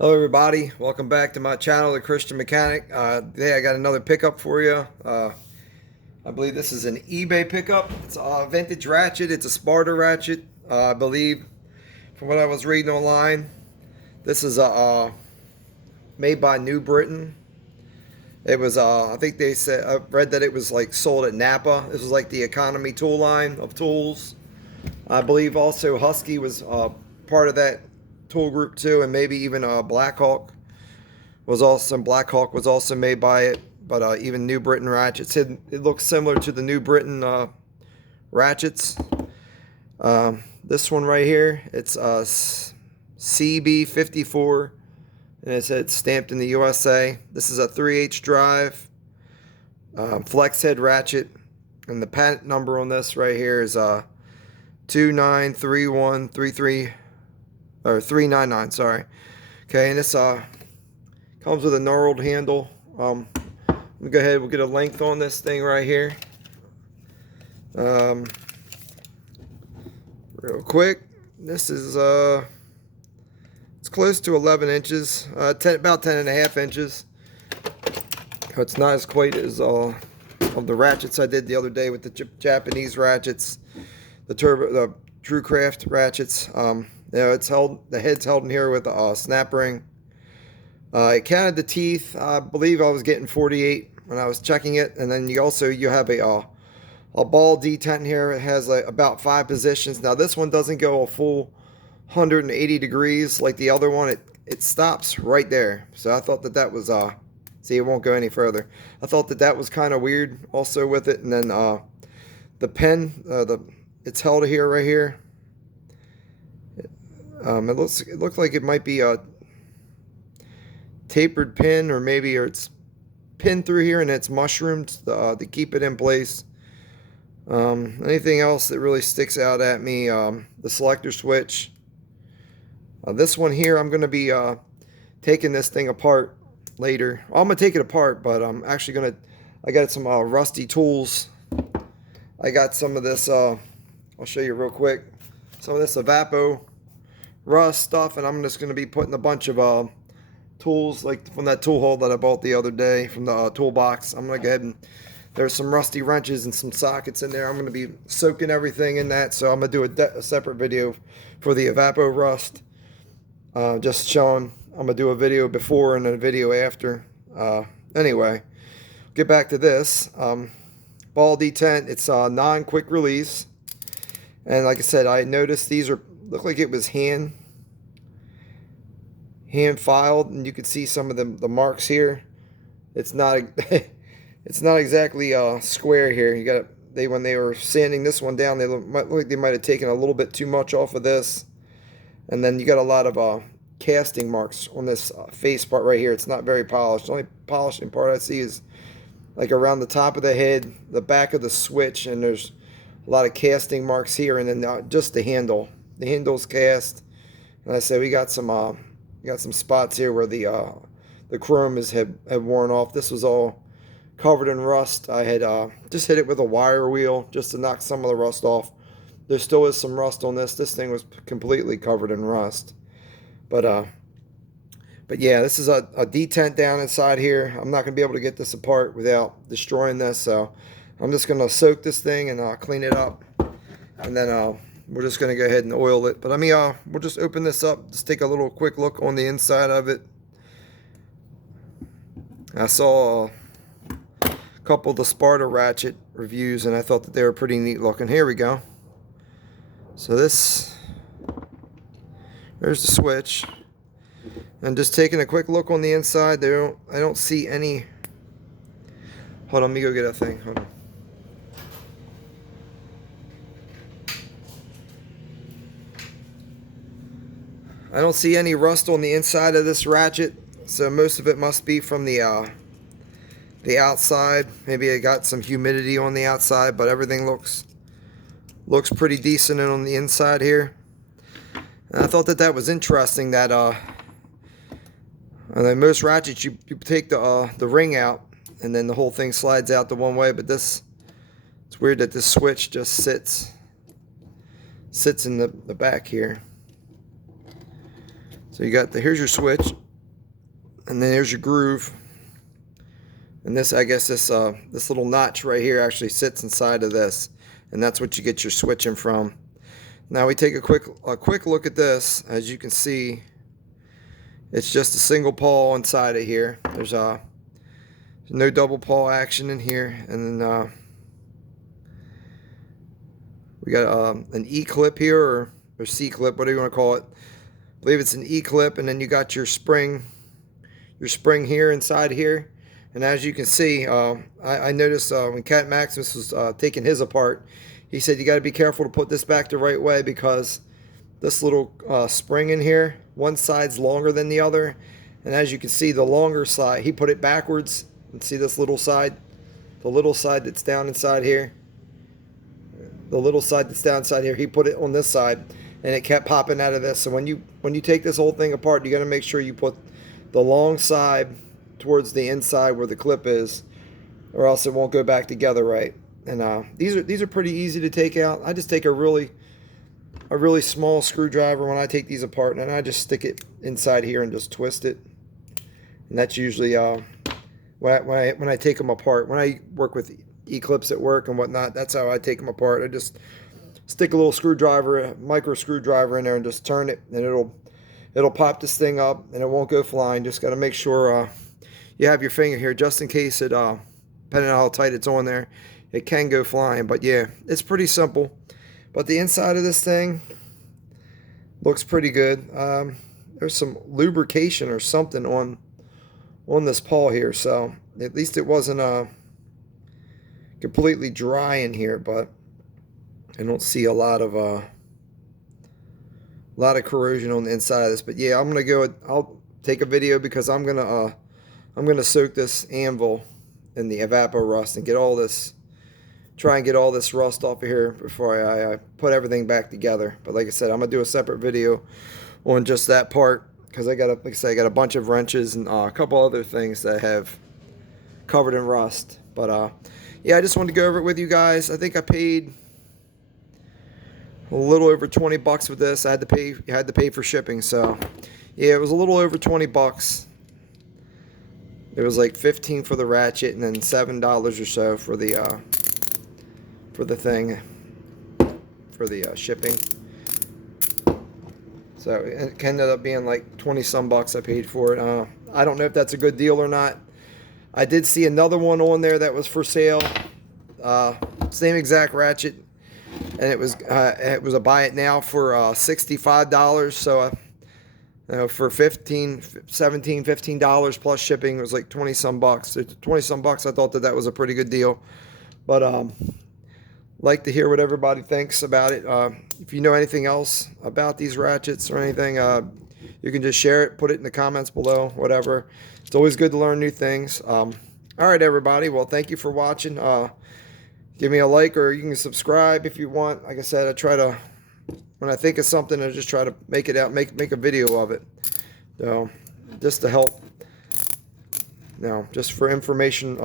Hello everybody, welcome back to my channel, The Christian Mechanic. Today I got another pickup for you. I believe this is an eBay pickup. It's a vintage ratchet. It's a Sparta ratchet. I believe, from what I was reading online, this is made by New Britain. It was, I think they said, I read that it was like sold at Napa. This was like the economy tool line of tools. I believe also Husky was part of that tool group too, and maybe even Blackhawk was also made by it. But even New Britain ratchets, it looks similar to the New Britain ratchets. This one right here, it's CB54, and it's stamped in the USA. This is a 3/8 drive flex head ratchet, and the patent number on this right here is 293133 or 399. Sorry. Okay, and this comes with a knurled handle. Let me go ahead. We'll get a length on this thing right here. Real quick, this is it's close to 11 inches, about 10.5 inches. It's not as quite as of the ratchets I did the other day with the Japanese ratchets, the TrueCraft ratchets. It's held. The head's held in here with a snap ring. I counted the teeth. I believe I was getting 48 when I was checking it, and then you have a ball detent here. It has like about 5 positions. Now this one doesn't go a full 180 degrees like the other one. It stops right there. So I thought that was see, it won't go any further. I thought that was kind of weird also with it. And then the pen, it's held here right here. It looks like it might be a tapered pin, or it's pinned through here and it's mushroomed to keep it in place. Anything else that really sticks out at me? The selector switch. This one here, I'm going to be taking this thing apart later. Well, I'm going to take it apart, but I'm actually I got some rusty tools. I got some of this, I'll show you real quick. Some of this Evapo rust stuff, and I'm just going to be putting a bunch of tools like from that tool haul that I bought the other day from the toolbox. I'm going to go ahead and there's some rusty wrenches and some sockets in there. I'm going to be soaking everything in that, so I'm going to do a separate video for the Evapo rust. Just showing, I'm going to do a video before and a video after. Anyway, get back to this. Ball detent, it's non-quick release. And like I said, I noticed these look like it was hand filed, and you can see some of the marks here. It's not it's not exactly square here. When they were sanding this one down, look like they might have taken a little bit too much off of this. And then you got a lot of casting marks on this face part right here. It's not very polished. The only polishing part I see is like around the top of the head, the back of the switch, and there's a lot of casting marks here, and then just the handle. The handle's cast. And I said we got some spots here where the chrome had worn off. This was all covered in rust. I had just hit it with a wire wheel just to knock some of the rust off. There still is some rust on this. This thing was completely covered in rust. But yeah, this is a detent down inside here. I'm not going to be able to get this apart without destroying this. So I'm just going to soak this thing and clean it up. And then we're just going to go ahead and oil it. But we'll just open this up. Just take a little quick look on the inside of it. I saw a couple of the Sparta ratchet reviews, and I thought that they were pretty neat looking. Here we go. So there's the switch. And just taking a quick look on the inside, I don't see any. Hold on, let me go get that thing. Hold on. I don't see any rust on the inside of this ratchet, so most of it must be from the outside. Maybe I got some humidity on the outside, but everything looks pretty decent on the inside here. And I thought that was interesting that most ratchets you take the ring out and then the whole thing slides out the one way, but it's weird that this switch just sits in the back here. So you got here's your switch. And then there's your groove. And this, I guess this little notch right here actually sits inside of this, and that's what you get your switching from. Now we take a quick look at this. As you can see, it's just a single pawl inside of here. There's no double pawl action in here, and then we got an E clip here, or C clip, whatever you want to call it. I believe it's an E clip, and then you got your spring here inside here. And as you can see, I noticed when Cat Maximus was taking his apart, he said you got to be careful to put this back the right way, because this little spring in here, one side's longer than the other. And as you can see, the longer side, he put it backwards. And see this little side? The little side that's down inside here. The little side that's down inside here, he put it on this side, and it kept popping out of this. So when you take this whole thing apart, you got to make sure you put the long side towards the inside where the clip is, or else it won't go back together right. And these are pretty easy to take out. I just take a really small screwdriver when I take these apart, and I just stick it inside here and just twist it. And that's usually when I take them apart. When I work with E-clips at work and whatnot, that's how I take them apart. I just stick a little screwdriver, a micro screwdriver in there, and just turn it, and it'll pop this thing up, and it won't go flying. Just got to make sure you have your finger here, just in case it, depending on how tight it's on there, it can go flying. But yeah, it's pretty simple. But the inside of this thing looks pretty good. There's some lubrication or something on this pawl here, so at least it wasn't completely dry in here. But I don't see a lot of corrosion on the inside of this. But yeah, I'll take a video, because I'm gonna soak this anvil in the evapor rust and try and get all this rust off of here before I put everything back together. But like I said, I'm gonna do a separate video on just that part, because I got a bunch of wrenches and a couple other things that I have covered in rust. But yeah, I just wanted to go over it with you guys. I think I paid a little over 20 bucks with this. I had to pay for shipping, so yeah, it was a little over 20 bucks. It was like 15 for the ratchet, and then $7 or so for the shipping. So it ended up being like 20 some bucks I paid for it. I don't know if that's a good deal or not. I did see another one on there that was for sale, same exact ratchet, and it was a buy it now for $65. So for $15 plus shipping, it was like 20 some bucks. 20 some bucks. I thought that was a pretty good deal. But like to hear what everybody thinks about it. If you know anything else about these ratchets or anything, you can just share it, put it in the comments below, whatever. It's always good to learn new things. All right, everybody. Well, thank you for watching. Give me a like, or you can subscribe if you want. Like I said, I try to, when I think of something, I just try to make it out, make a video of it. So just to help. Just for information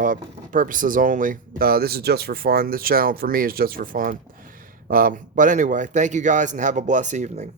purposes only. This is just for fun. This channel for me is just for fun. But anyway, thank you guys, and have a blessed evening.